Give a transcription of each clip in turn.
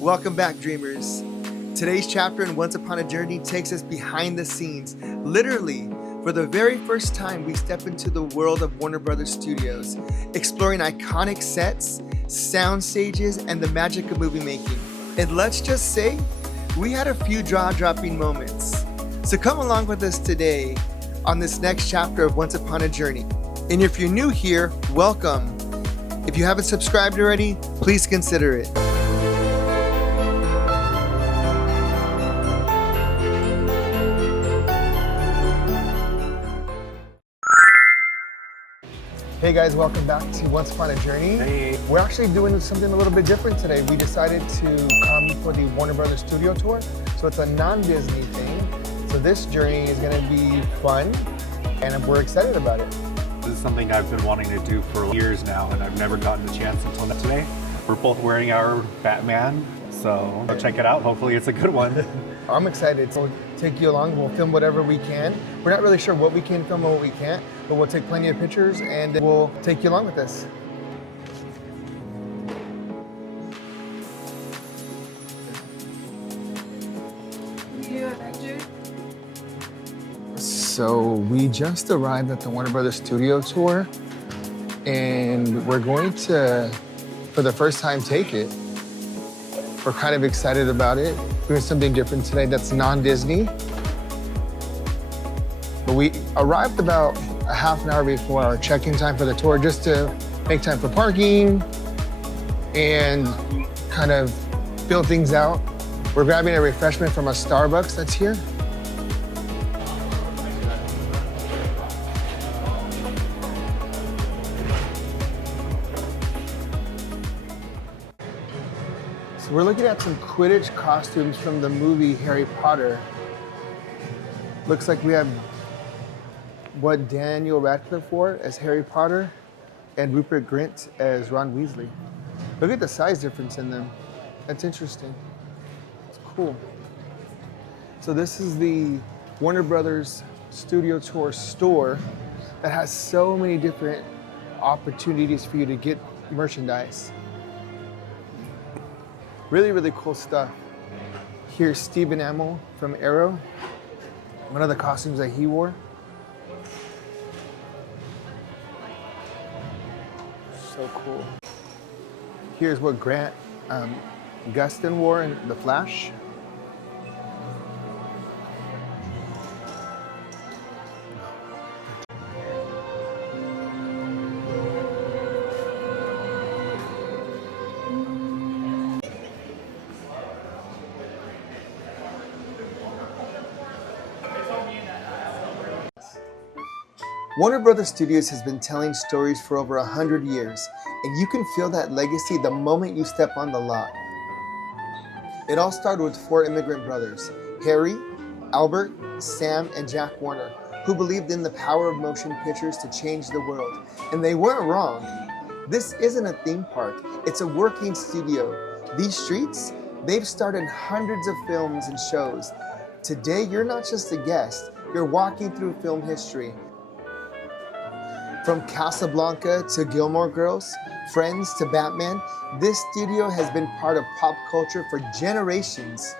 Welcome back, dreamers. Today's chapter in Once Upon a Journey takes us behind the scenes. Literally, for the very first time, we step into the world of Warner Brothers Studios, exploring iconic sets, sound stages, and the magic of movie making. And let's just say, we had a few jaw-dropping moments. So come along with us today on this next chapter of Once Upon a Journey. And if you're new here, welcome. If you haven't subscribed already, please consider it. Hey guys, welcome back to Once Upon a Journey. Hey. We're actually doing something a little bit different today. We decided to come for the Warner Brothers Studio Tour. So it's a non-Disney thing. So this journey is gonna be fun and we're excited about it. This is something I've been wanting to do for years now and I've never gotten the chance until today. We're both wearing our Batman, so go check it out. Hopefully it's a good one. I'm excited. So we'll take you along. We'll film whatever we can. We're not really sure what we can film and what we can't, but we'll take plenty of pictures and we'll take you along with us. So we just arrived at the Warner Brothers Studio Tour and we're going to, for the first time, take it. We're kind of excited about it. Doing something different today that's non-Disney. But we arrived about a half an hour before our check-in time for the tour just to make time for parking and kind of fill things out. We're grabbing a refreshment from a Starbucks that's here. So we're looking at some Quidditch costumes from the movie Harry Potter. Looks like we have what Daniel Radcliffe wore as Harry Potter and Rupert Grint as Ron Weasley. Look at the size difference in them. That's interesting. It's cool. So this is the Warner Brothers Studio Tour store that has so many different opportunities for you to get merchandise. Really, really cool stuff. Here's Stephen Amell from Arrow. One of the costumes that he wore. So cool. Here's what Grant Gustin wore in The Flash. Warner Brothers Studios has been telling stories for over 100 years, and you can feel that legacy the moment you step on the lot. It all started with four immigrant brothers, Harry, Albert, Sam, and Jack Warner, who believed in the power of motion pictures to change the world. And they weren't wrong. This isn't a theme park, it's a working studio. These streets, they've started hundreds of films and shows. Today, you're not just a guest, you're walking through film history. From Casablanca to Gilmore Girls, Friends to Batman, this studio has been part of pop culture for generations.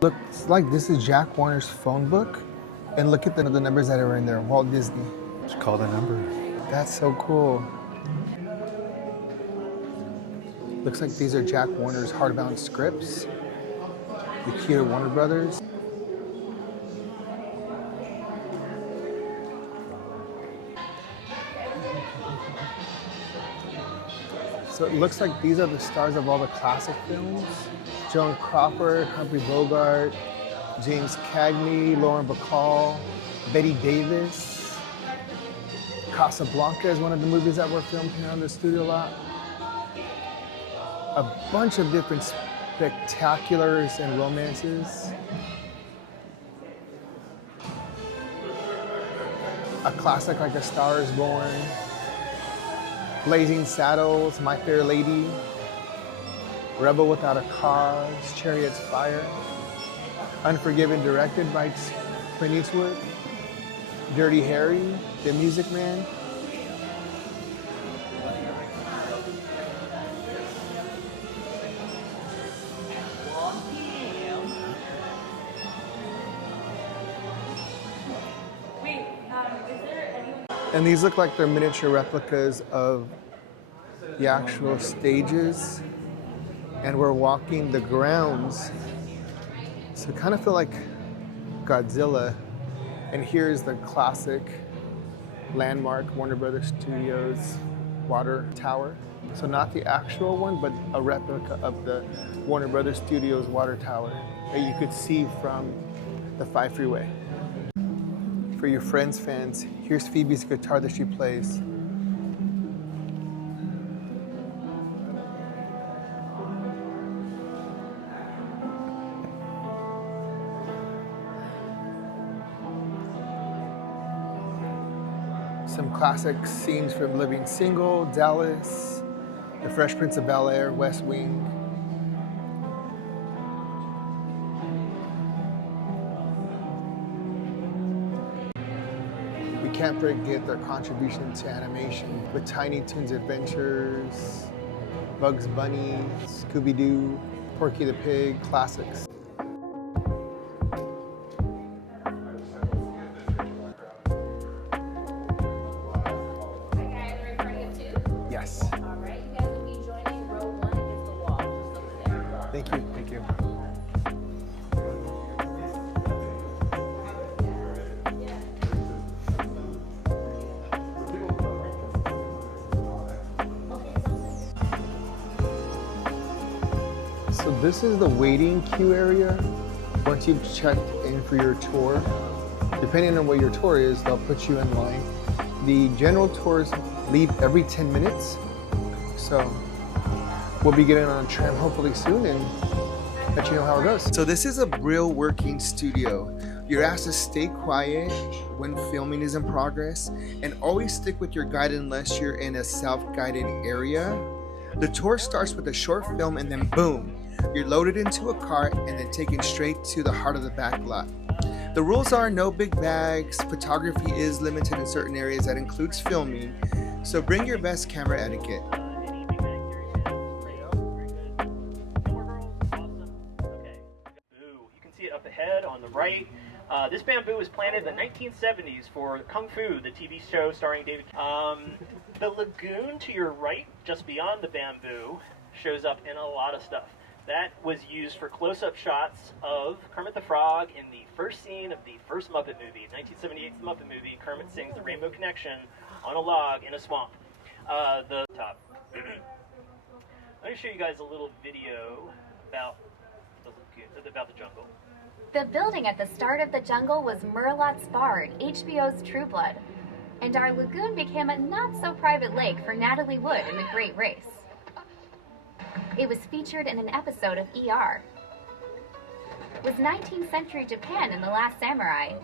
Looks like this is Jack Warner's phone book, and look at the numbers that are in there, Walt Disney. Just call the number. That's so cool. Looks like these are Jack Warner's hardbound scripts, the key to Warner Brothers. So it looks like these are the stars of all the classic films. Joan Crawford, Humphrey Bogart, James Cagney, Lauren Bacall, Betty Davis. Casablanca is one of the movies that were filmed here on the studio lot. A bunch of different spectaculars and romances. A classic like A Star is Born. Blazing Saddles, My Fair Lady, Rebel Without a Cause, Chariots Fire, Unforgiven, directed by Clint Eastwood, Dirty Harry, The Music Man, And these look like they're miniature replicas of the actual stages. And we're walking the grounds. So I kind of feel like Godzilla. And here's the classic landmark Warner Brothers Studios water tower. So not the actual one, but a replica of the Warner Brothers Studios water tower that you could see from the 5 freeway. For your Friends fans, here's Phoebe's guitar that she plays. Some classic scenes from Living Single, Dallas, The Fresh Prince of Bel-Air, West Wing. We can't forget their contribution to animation with Tiny Toons Adventures, Bugs Bunny, Scooby-Doo, Porky the Pig, classics. Yes. All right, you guys will be joining row 1 against the wall, just over there. Thank you. Thank you. So this is the waiting queue area. Once you've checked in for your tour, depending on what your tour is, they'll put you in line. The general tours leave every 10 minutes. So we'll be getting on a tram hopefully soon and let you know how it goes. So this is a real working studio. You're asked to stay quiet when filming is in progress and always stick with your guide unless you're in a self-guided area. The tour starts with a short film and then boom, you're loaded into a cart and then taken straight to the heart of the backlot. The rules are no big bags, photography is limited in certain areas that includes filming, so bring your best camera etiquette. You can see it up ahead on the right. This bamboo was planted in the 1970s for Kung Fu, the TV show starring David. The lagoon to your right, just beyond the bamboo, shows up in a lot of stuff. That was used for close-up shots of Kermit the Frog in the first scene of the first Muppet movie, 1978's The Muppet Movie. Kermit sings the Rainbow Connection on a log in a swamp. The top. I'm going to show you guys a little video about the lagoon, about the jungle. The building at the start of the jungle was Merlot's Bar in HBO's True Blood, and our lagoon became a not-so-private lake for Natalie Wood in The Great Race. It was featured in an episode of ER, was 19th century Japan in The Last Samurai,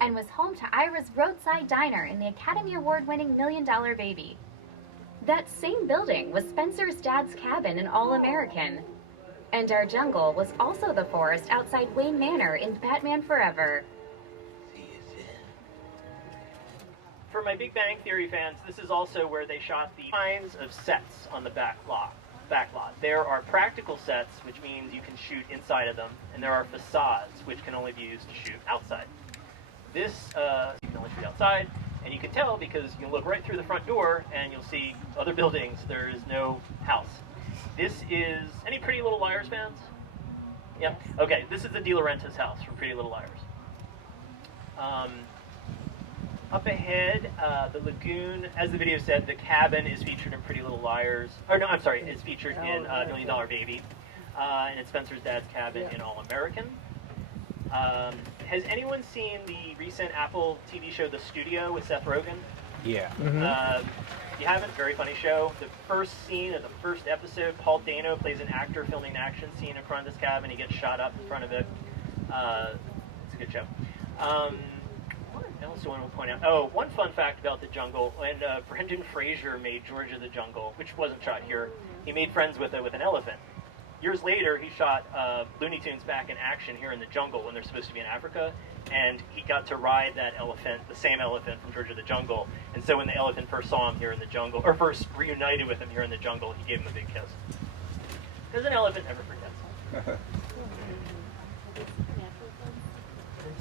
and was home to Ira's Roadside Diner in the Academy Award-winning $1 Million Baby. That same building was Spencer's dad's cabin in All-American. And our jungle was also the forest outside Wayne Manor in Batman Forever. For my Big Bang Theory fans, this is also where they shot the kinds of sets on the backlot. There are practical sets, which means you can shoot inside of them, and there are facades, which can only be used to shoot outside. This, you can only shoot outside, and you can tell because you can look right through the front door, and you'll see other buildings. There is no house. This is, any Pretty Little Liars fans? Yep. Okay, this is the De Laurentiis house from Pretty Little Liars. Up ahead, the lagoon, as the video said, the cabin is featured in Pretty Little Liars. Or no, I'm sorry, it's featured in $1 Million Baby. And it's Spencer's dad's cabin in All-American. Has anyone seen the recent Apple TV show The Studio with Seth Rogen? Yeah. If you haven't, very funny show. The first scene of the first episode, Paul Dano plays an actor filming an action scene in front of this cabin. He gets shot up in front of it. It's a good show. I also want to point out, one fun fact about the jungle, when Brendan Fraser made George of the Jungle, which wasn't shot here, he made friends with an elephant. Years later, he shot Looney Tunes back in action here in the jungle when they're supposed to be in Africa, and he got to ride that elephant, the same elephant from George of the Jungle. And so when the elephant first saw him here in the jungle, or first reunited with him here in the jungle, he gave him a big kiss. Because an elephant never forgets.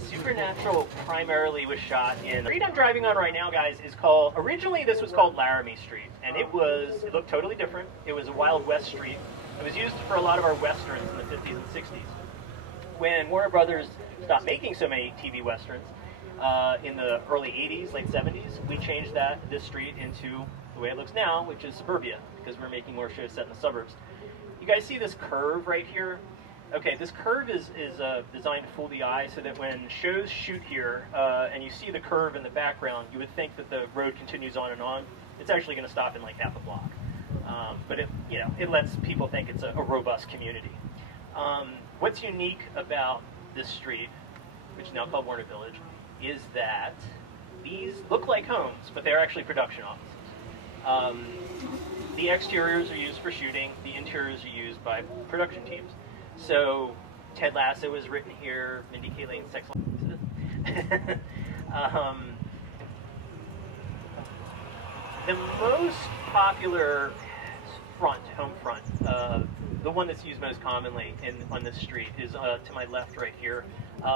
Supernatural primarily was shot in... The street I'm driving on right now, guys, is called... Originally, this was called Laramie Street, and it looked totally different. It was a Wild West street. It was used for a lot of our westerns in the 50s and 60s. When Warner Brothers stopped making so many TV westerns, in the early 80s, late 70s, we changed this street into the way it looks now, which is suburbia, because we're making more shows set in the suburbs. You guys see this curve right here? Okay, this curve is designed to fool the eye so that when shows shoot here and you see the curve in the background, you would think that the road continues on and on. It's actually going to stop in like half a block. But it lets people think it's a robust community. What's unique about this street, which is now called Warner Village, is that these look like homes, but they're actually production offices. The exteriors are used for shooting, the interiors are used by production teams. So Ted Lasso was written here, Mindy Kaling's Sex Life. The most popular home front, the one that's used most commonly on this street is to my left right here,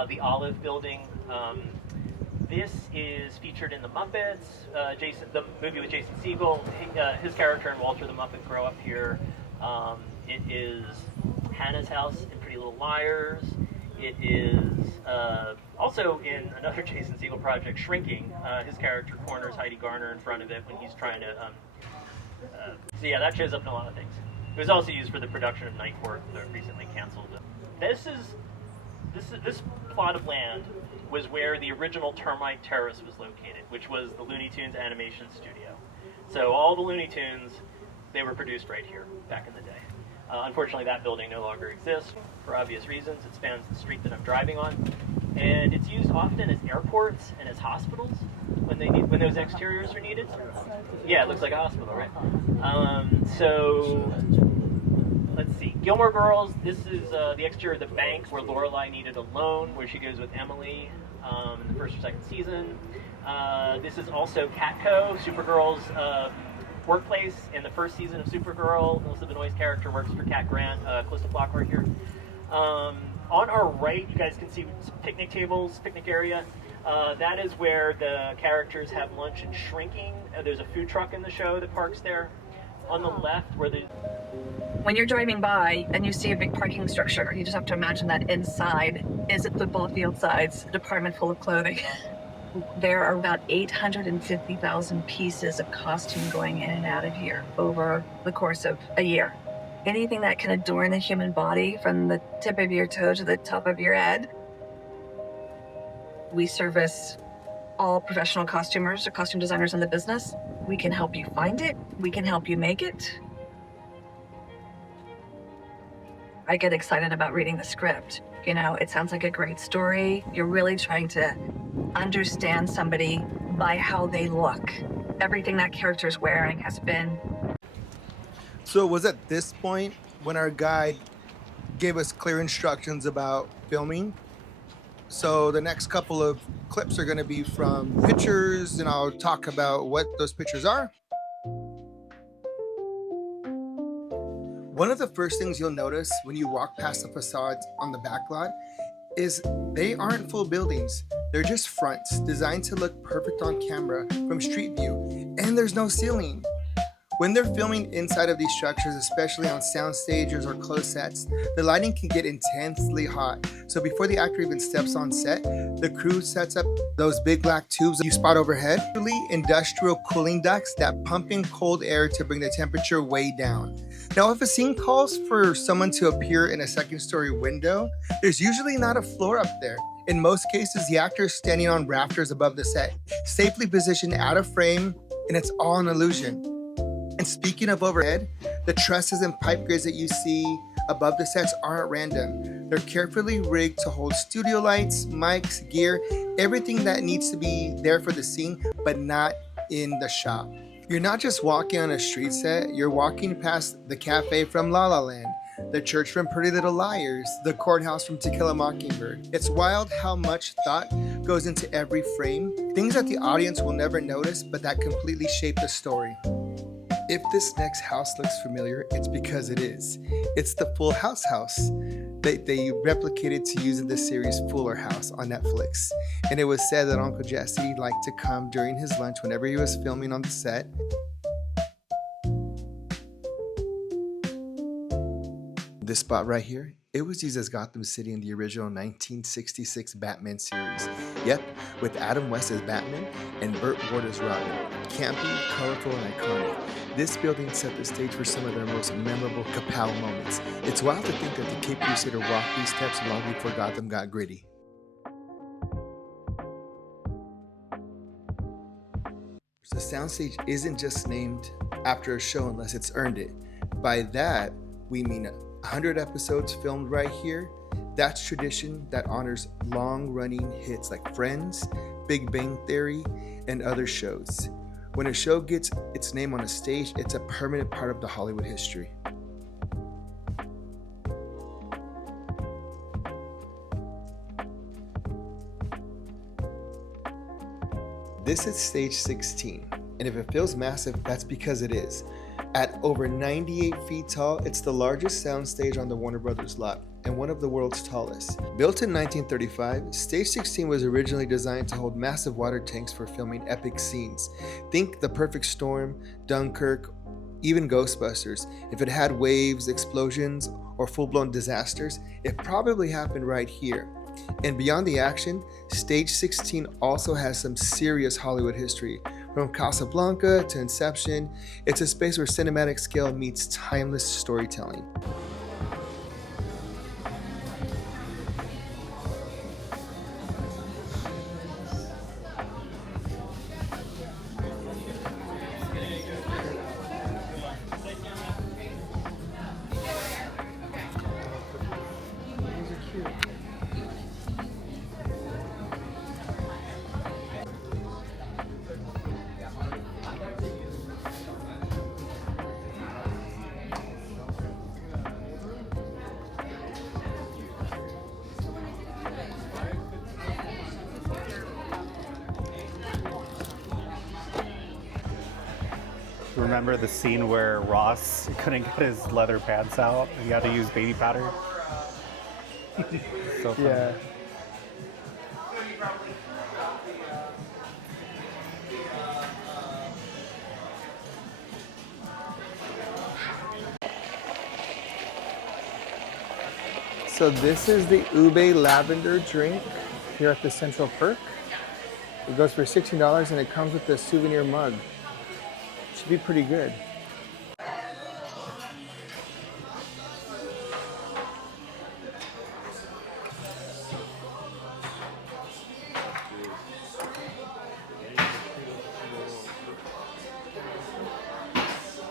the Olive Building. This is featured in The Muppets, the movie with Jason Segel. His character and Walter the Muppet grow up here. It is Hannah's house in Pretty Little Liars. It is also in another Jason Segel project, Shrinking. His character corners Heidi Garner in front of it when he's trying to... so yeah, that shows up in a lot of things. It was also used for the production of Night Court, the recently canceled. This plot of land was where the original Termite Terrace was located, which was the Looney Tunes animation studio. So all the Looney Tunes, they were produced right here back in the day. Unfortunately, that building no longer exists for obvious reasons. It spans the street that I'm driving on, and it's used often as airports and as hospitals when those exteriors are needed. Yeah, it looks like a hospital, right? So let's see. Gilmore Girls. This is the exterior of the bank where Lorelai needed a loan, where she goes with Emily in the first or second season. This is also Catco, Supergirl's workplace in the first season of Supergirl. Melissa Benoist's character works for Cat Grant, close to Flockwork here. On our right, you guys can see picnic tables, picnic area. That is where the characters have lunch in Shrinking. There's a food truck in the show that parks there. On the left, when you're driving by and you see a big parking structure, you just have to imagine that inside is a football field size department full of clothing. There are about 850,000 pieces of costume going in and out of here over the course of a year. Anything that can adorn the human body from the tip of your toe to the top of your head. We service all professional costumers or costume designers in the business. We can help you find it. We can help you make it. I get excited about reading the script. You know, it sounds like a great story. You're really trying to understand somebody by how they look. Everything that character's wearing has been... So it was at this point when our guide gave us clear instructions about filming. So the next couple of clips are going to be from pictures, and I'll talk about what those pictures are. One of the first things you'll notice when you walk past the facades on the backlot is they aren't full buildings. They're just fronts designed to look perfect on camera from street view, and there's no ceiling. When they're filming inside of these structures, especially on sound stages or closed sets, the lighting can get intensely hot. So before the actor even steps on set, the crew sets up those big black tubes you spot overhead, industrial cooling ducts that pump in cold air to bring the temperature way down. Now, if a scene calls for someone to appear in a second-story window, there's usually not a floor up there. In most cases, the actor is standing on rafters above the set, safely positioned out of frame, and it's all an illusion. And speaking of overhead, the trusses and pipe grids that you see above the sets aren't random. They're carefully rigged to hold studio lights, mics, gear, everything that needs to be there for the scene, but not in the shop. You're not just walking on a street set, you're walking past the cafe from La La Land, the church from Pretty Little Liars, the courthouse from To Kill a Mockingbird. It's wild how much thought goes into every frame, things that the audience will never notice, but that completely shape the story. If this next house looks familiar, it's because it is. It's the Full House house. They replicated to use in the series Fuller House on Netflix. And it was said that Uncle Jesse liked to come during his lunch whenever he was filming on the set. This spot right here, it was used as Gotham City in the original 1966 Batman series. Yep, with Adam West as Batman and Burt Ward as Robin. Campy, colorful, and iconic. This building set the stage for some of their most memorable kapow moments. It's wild to think that the Cape Crusader walked these steps long before Gotham got gritty. The soundstage isn't just named after a show unless it's earned it. By that, we mean 100 episodes filmed right here. That's tradition that honors long-running hits like Friends, Big Bang Theory, and other shows. When a show gets its name on a stage, it's a permanent part of the Hollywood history. This is stage 16, and if it feels massive, that's because it is. At over 98 feet tall, it's the largest soundstage on the Warner Brothers lot and one of the world's tallest. Built in 1935, Stage 16 was originally designed to hold massive water tanks for filming epic scenes. Think The Perfect Storm, Dunkirk, even Ghostbusters. If it had waves, explosions, or full-blown disasters, it probably happened right here. And beyond the action, Stage 16 also has some serious Hollywood history. From Casablanca to Inception, it's a space where cinematic scale meets timeless storytelling. Remember the scene where Ross couldn't get his leather pants out and he had to use baby powder? So funny. Yeah. So this is the ube lavender drink here at the Central Perk. It goes for $16 and it comes with a souvenir mug. Should be pretty good.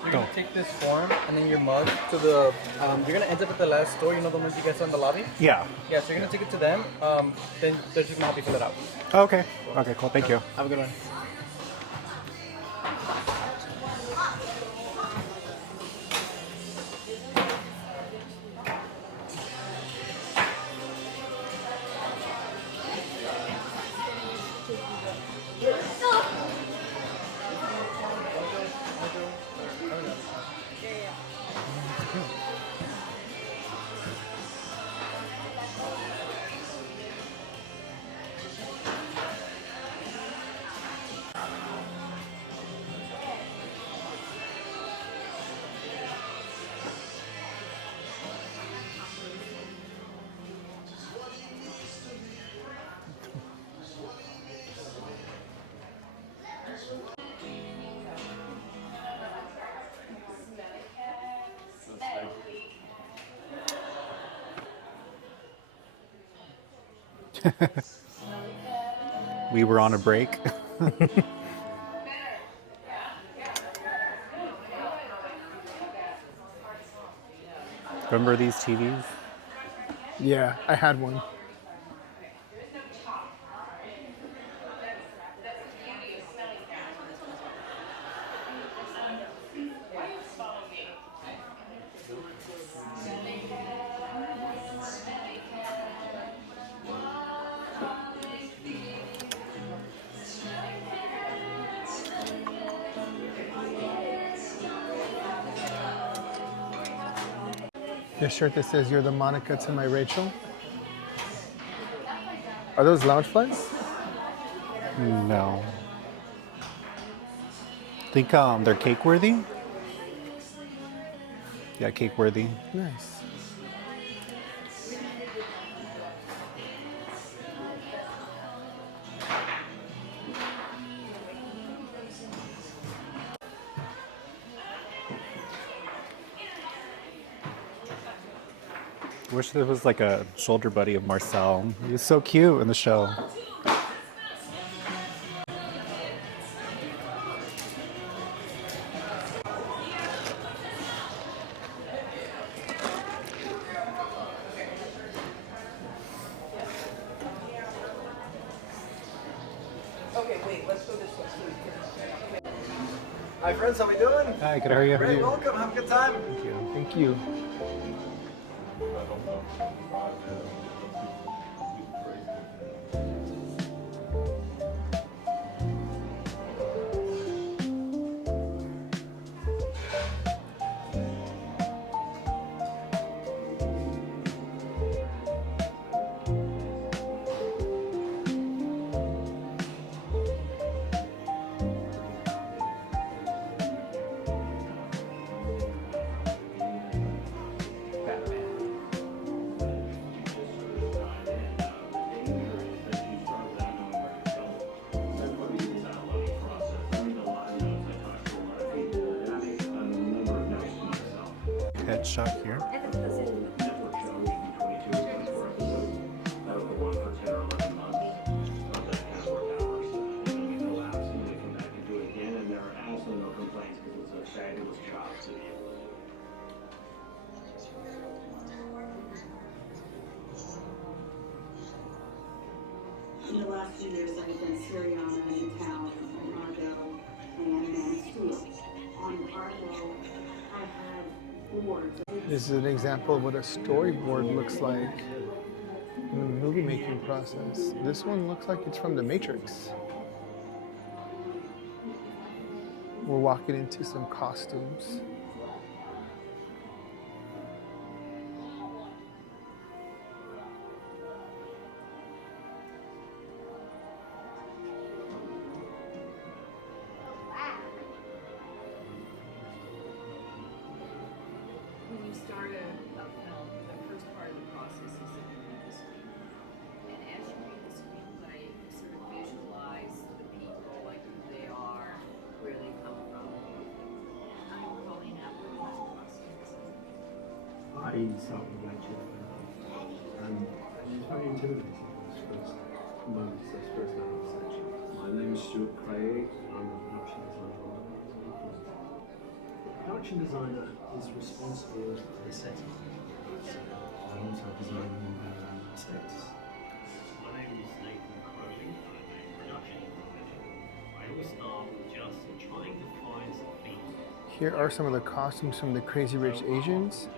You're gonna take this form and then your mug to the. You're gonna end up at the last store. You know the ones you guys saw in the lobby. Yeah. Yeah. So you're gonna take it to them. Then they're just gonna help you fill it out. Okay. Okay, cool. Thank you. Have a good one. We were on a break. Remember these TVs? Yeah, I had one. Your shirt that says you're the Monica to my Rachel. Are those lounge flies? No. I think they're cake worthy. Yeah, cake worthy. Nice. Wish there was like a shoulder buddy of Marcel. He was so cute in the show. Okay, wait, let's go this way. Hi friends, how we doing? Hi, good. How are you? Very welcome, have a good time. Thank you. Headshot here. In the last 2 years, I've done Syriana in town, Mondo, and School. On Arlo, I had boards. This is an example of what a storyboard looks like in the movie making process. This one looks like it's from The Matrix. We're walking into some costumes. When you start a film, the first part of the process is that you read the screenplay. And as you read the screenplay, you sort of visualize the people, like who they are, where they come from. I'm calling out with my costumes. I started watching and it's very intimidating those first moments, those first hours actually. My name is Stuart Craig, I'm a production designer. The production designer is responsible for the setting. I also design sets. My name is Nathan Crowley, I'm a production manager. I always start with just trying to find something. Here are some of the costumes from the Crazy Rich Asians.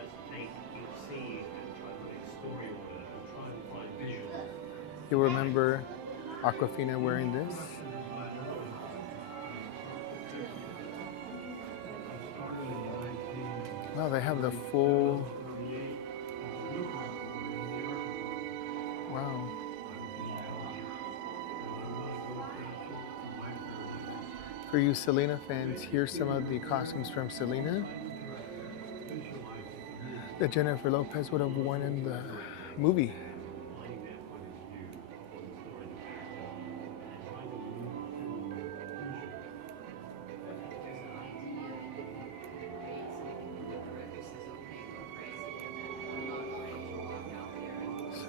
You'll remember Aquafina wearing this. Wow, they have the full... Wow. For you Selena fans, here's some of the costumes from Selena that Jennifer Lopez would have worn in the movie.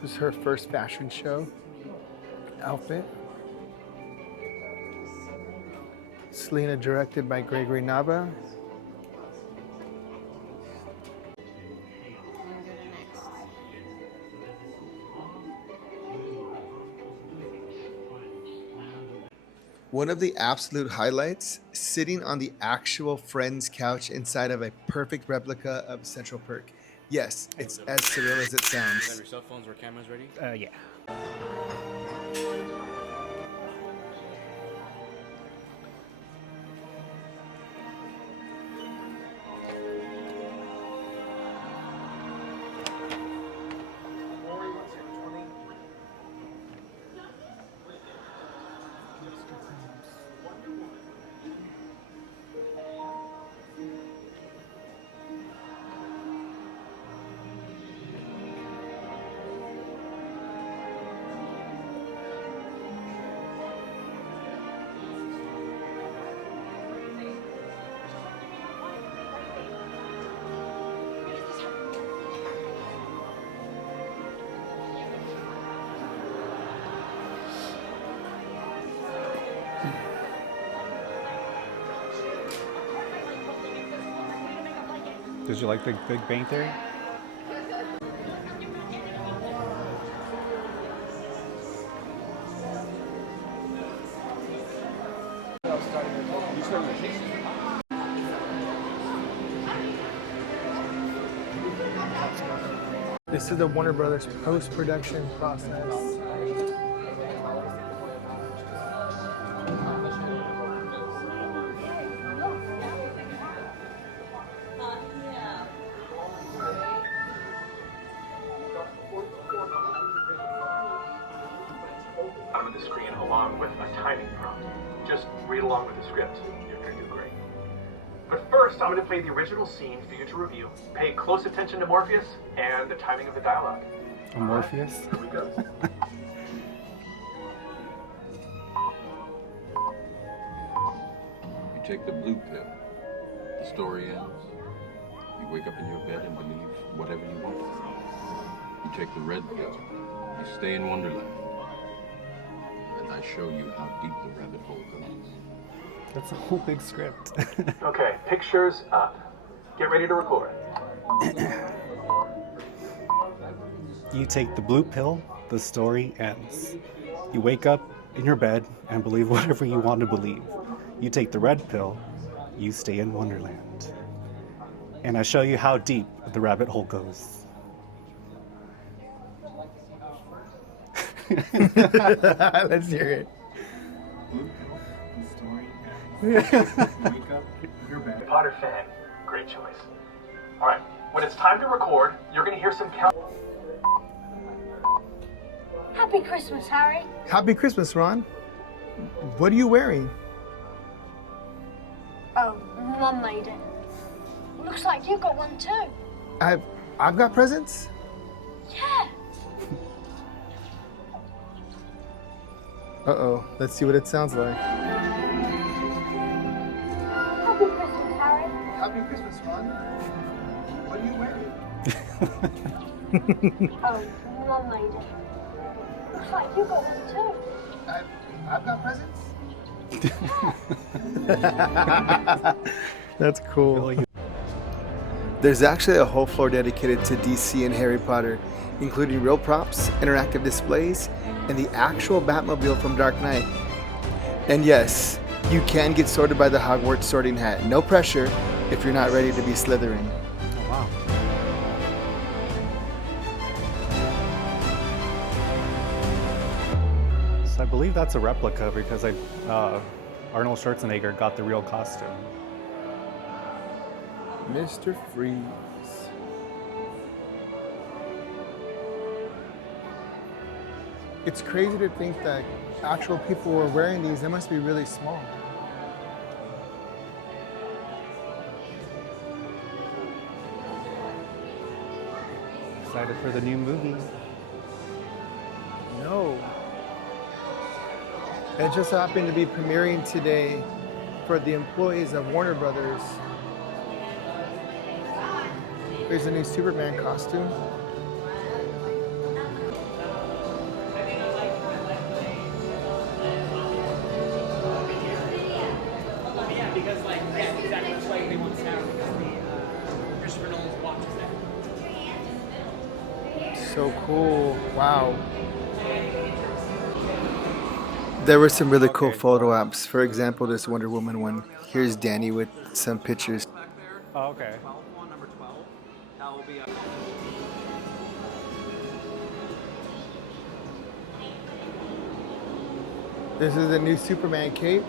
This is her first fashion show outfit. Selena, directed by Gregory Nava. One of the absolute highlights, sitting on the actual Friends couch inside of a perfect replica of Central Perk. Yes, it's as surreal as it sounds. Have your cell phones or cameras ready? Yeah. Did you like the Big Bang Theory? This is the Warner Brothers post-production process. Bottom of the screen along with a timing prompt. Just read along with the script. You're going to do great. But first, I'm going to play the original scene for you to review. Pay close attention to Morpheus and the timing of the dialogue. Morpheus? Here we go. You take the blue pill. The story ends. You wake up in your bed and believe whatever you want. You take the red pill. You stay in Wonderland. And I show you how deep the rabbit hole goes. That's a whole big script. Okay, pictures up. Get ready to record. You take the blue pill, the story ends. You wake up in your bed and believe whatever you want to believe. You take the red pill, you stay in Wonderland. And I show you how deep the rabbit hole goes. Let's hear it. Potter fan, great choice. All right, when it's time to record, you're going to hear some Happy Christmas, Harry. Happy Christmas, Ron. What are you wearing? Oh, Mum made it. Looks like you got one too. I've got presents? Yeah. Uh-oh, let's see what it sounds like. Happy Christmas, Harry. Happy Christmas, Ron. What are you wearing? Oh, Mum made it. Looks like you got one too. I've got presents? That's cool. There's actually a whole floor dedicated to DC and Harry Potter, including real props, interactive displays, and the actual Batmobile from Dark Knight. And yes, you can get sorted by the Hogwarts sorting hat. No pressure if you're not ready to be Slytherin. Oh, wow. So I believe that's a replica because Arnold Schwarzenegger got the real costume. Mr. Freeze. It's crazy to think that actual people were wearing these. They must be really small. Excited for the new movie. No. It just happened to be premiering today for the employees of Warner Brothers. There's a new Superman costume. So cool. Wow. There were some really cool photo apps. For example, this Wonder Woman one. Here's Danny with some pictures. Oh, okay. This is the new Superman cape.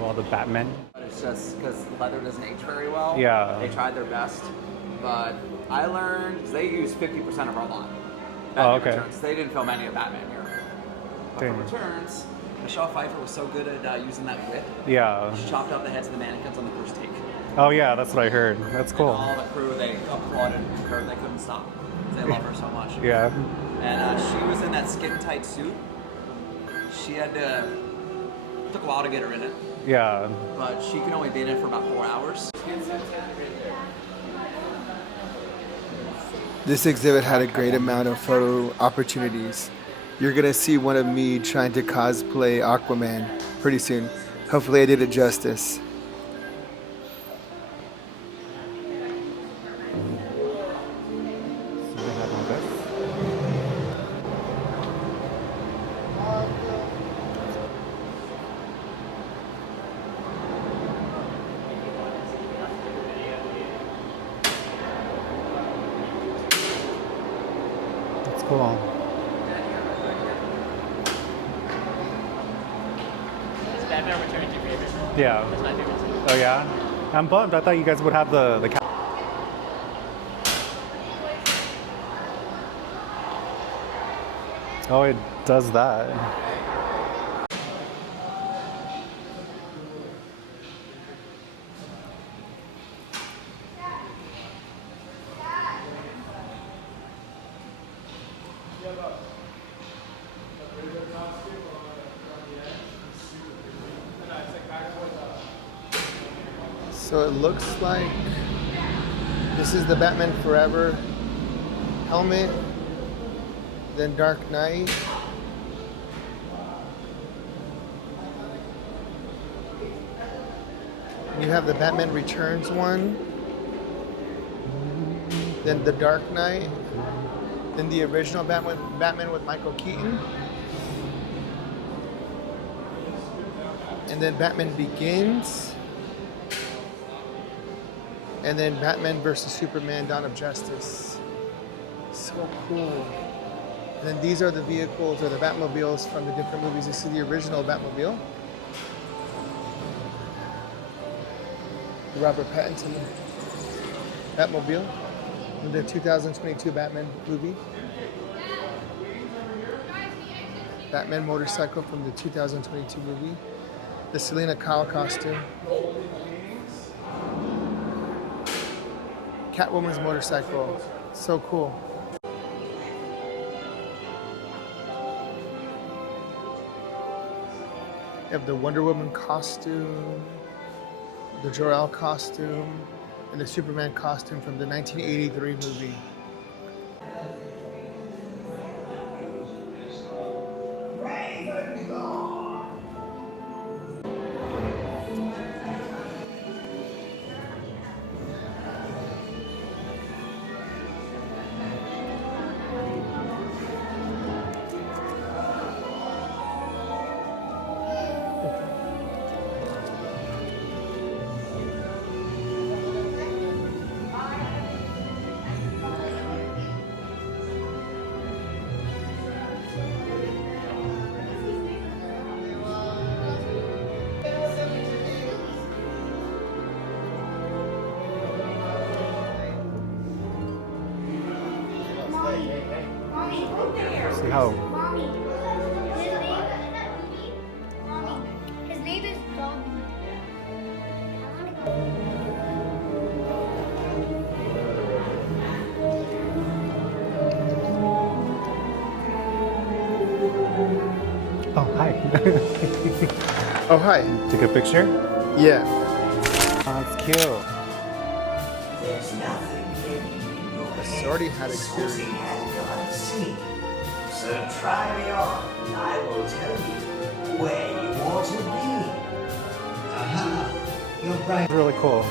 Well, the Batman. It's just because leather doesn't age very well. Yeah. They tried their best, but I learned they use 50% of our lot. Oh, okay. Returns. They didn't film any of Batman here. But Dang. for Returns, Michelle Pfeiffer was so good at using that whip. Yeah. She chopped out the heads of the mannequins on the first take. Oh yeah, that's what I heard. That's cool. And all the crew, they applauded her. They couldn't stop. They love her so much. Yeah. And she was in that skin-tight suit. She had to... It took a while to get her in it. Yeah. But she could only be in it for about 4 hours. This exhibit had a great amount of photo opportunities. You're gonna see one of me trying to cosplay Aquaman pretty soon. Hopefully I did it justice. So they have all this. That's cool. Batman Returns your favorite? Yeah. That's my favorite scene. Oh yeah? I'm bummed. I thought you guys would have the Oh, it does that. So it looks like this is the Batman Forever helmet, then Dark Knight. You have the Batman Returns one, then the Dark Knight, then the original Batman with Michael Keaton, and then Batman Begins, and then Batman vs. Superman: Dawn of Justice. So cool. And then these are the vehicles or the Batmobiles from the different movies. You see the original Batmobile, the Robert Pattinson Batmobile in the 2022 Batman movie. Batman motorcycle from the 2022 movie. The Selena Kyle costume. Catwoman's motorcycle. So cool. You have the Wonder Woman costume, the Jor-El costume, and the Superman costume from the 1983 movie. See how Mommy, his name is Dobby. Oh, hi. Oh, hi. Take a picture? Yeah. Oh, it's cute. There's nothing hidden in your I head. already had Sourcing experience. has gone seen. So try me on, and I will tell you where you want to be. Aha! You're bright. Really cool.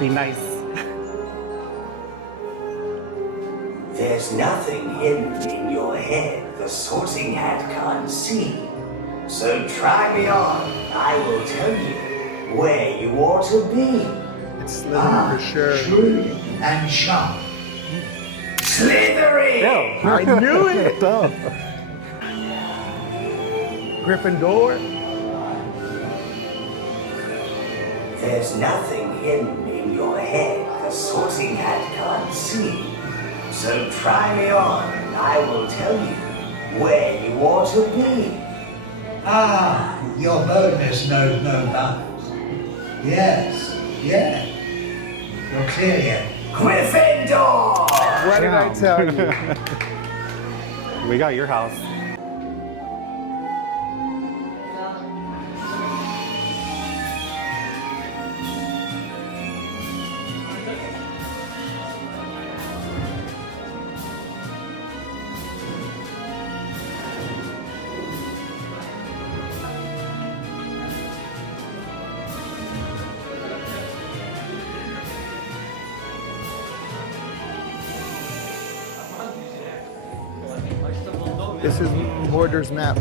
Be nice. There's nothing hidden in your head the sorting hat can't see. So try me on, and I will tell you where you ought to be. It's Slytherin for sure. Shrewd and sharp. Slytherin! I knew it! Duh. Gryffindor. There's nothing hidden in your head the sorting hat can't see. So try me on, and I will tell you where you ought to be. Ah, your boldness knows no bounds. Yes, yeah. You're clearly Gryffindor! What did I tell you? We got your house. This is Hoarder's map.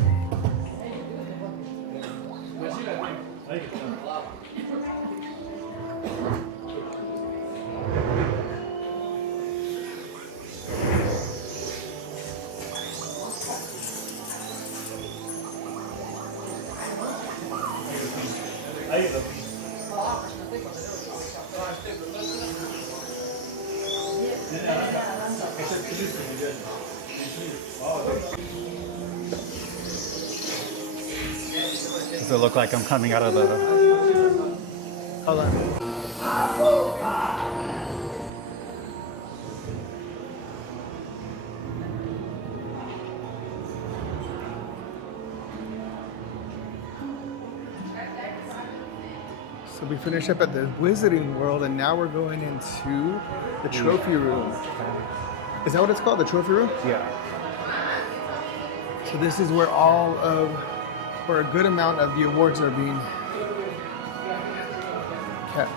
Does it look like I'm coming out of the... Hold on. So we finished up at the Wizarding World, and now we're going into the trophy room. Is that what it's called, the trophy room? Yeah. So this is where where a good amount of the awards are being kept.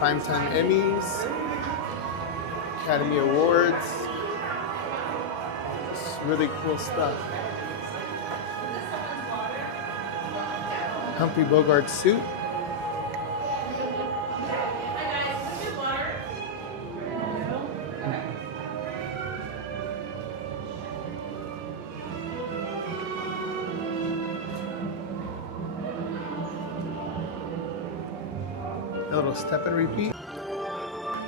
Primetime Emmys, Academy Awards. It's really cool stuff. Humphrey Bogart's suit. A little step and repeat.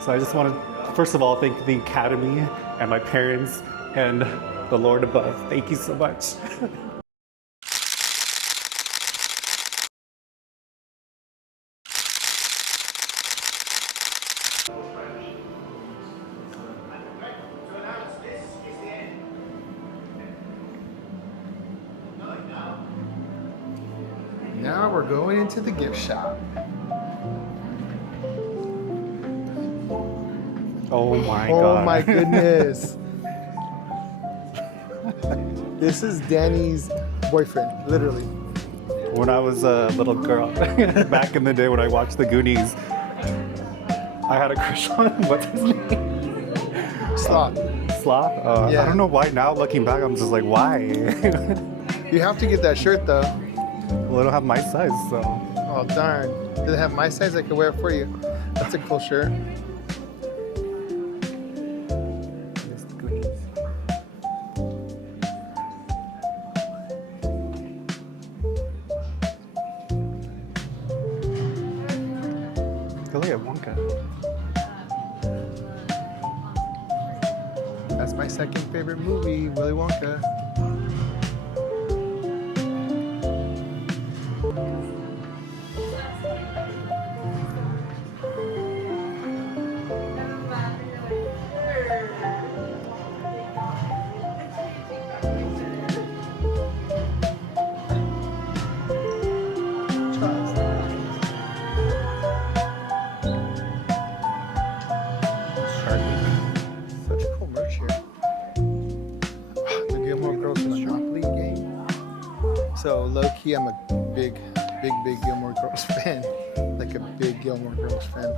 So I just want to, first of all, thank the Academy and my parents and the Lord above. Thank you so much. Now we're going into the gift shop. Oh my Oh God. my goodness. This is Danny's boyfriend, literally. When I was a little girl, back in the day when I watched The Goonies, I had a crush on him. What's his name? Sloth. Sloth? Yeah. I don't know why now, looking back, I'm just like, why? You have to get that shirt though. Well, I don't have my size, so. Oh darn. Does it have my size? I can wear it for you. That's a cool shirt. It's The Goonies. Go look at Wonka. That's my second favorite movie, Willy Wonka. Such cool merch here. The Gilmore Girls Monopoly game. So low key, I'm a big Gilmore Girls fan. Like a big Gilmore Girls fan.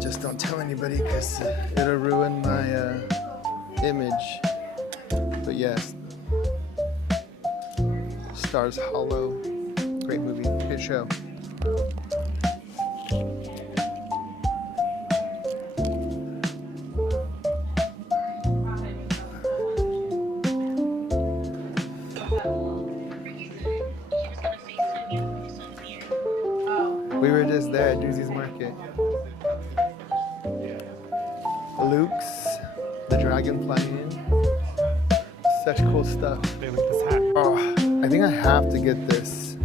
Just don't tell anybody because it'll ruin my image. But yes, Stars Hollow, great movie, good show. We were just there at Doozy's Market. Luke's, the Dragonfly Inn. Such cool stuff. They like this hat. Oh, I think I have to get this.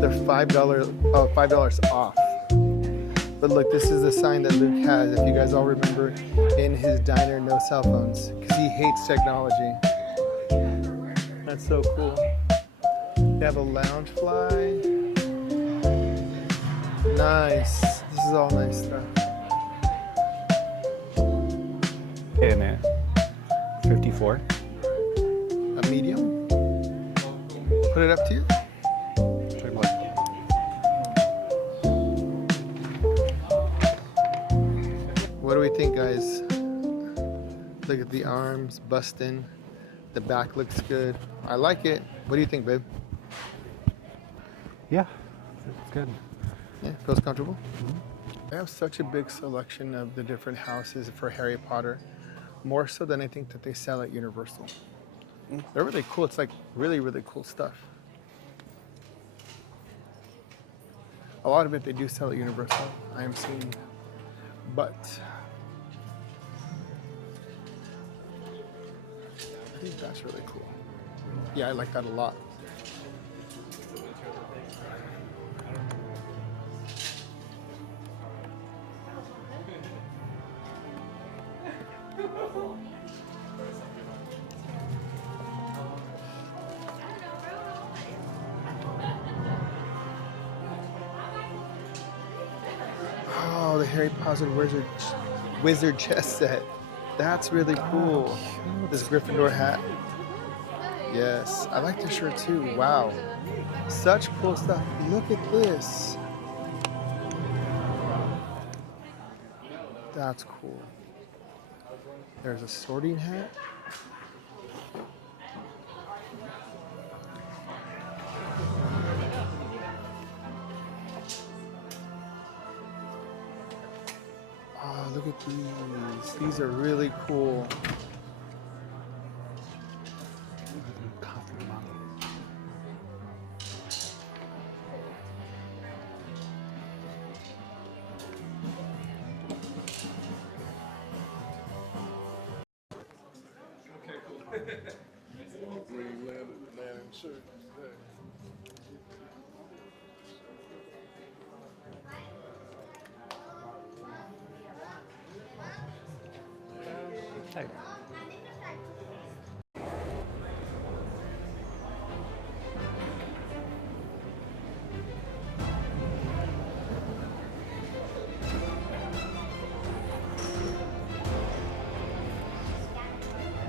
They're $5 off. But look, this is the sign that Luke has, if you guys all remember, in his diner, no cell phones, because he hates technology. That's so cool. They have a lounge fly. Nice. This is all nice stuff. In it. 54. A medium? Put it up to you. do we think, guys? Look at the arms busting. The back looks good. I like it. What do you think, babe? Yeah, it's good. Yeah, feels comfortable. They have such a big selection of the different houses for Harry Potter, more so than I think that they sell at Universal. They're really cool. It's like really, really cool stuff. A lot of it they do sell at Universal, I am seeing, but I think that's really cool. Yeah, I like that a lot. Oh, the Harry Potter wizard chess set. That's really cool. This Gryffindor hat. Yes, I like this shirt too. Wow. Such cool stuff. Look at this. That's cool. There's a sorting hat. Oh, look at these. These are really cool. Hey.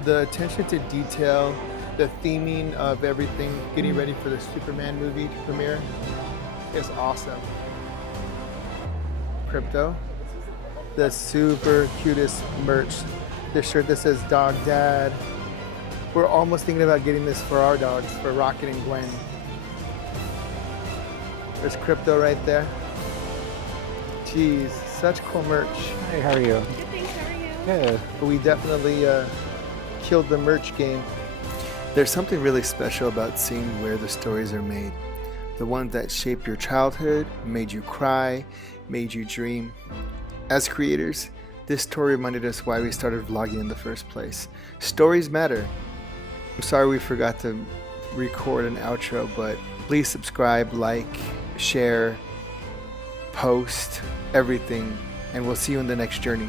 The attention to detail, the theming of everything, getting ready for the Superman movie premiere is awesome. Crypto, the super cutest merch. This shirt that says Dog Dad. We're almost thinking about getting this for our dogs, for Rocket and Gwen. There's Crypto right there. Jeez, such cool merch. Hey, how are you? Good, thanks. How are you? Good. But we definitely killed the merch game. There's something really special about seeing where the stories are made. The ones that shaped your childhood, made you cry, made you dream. As creators, this story reminded us why we started vlogging in the first place. Stories matter. I'm sorry we forgot to record an outro, but please subscribe, like, share, post, everything, and we'll see you in the next journey.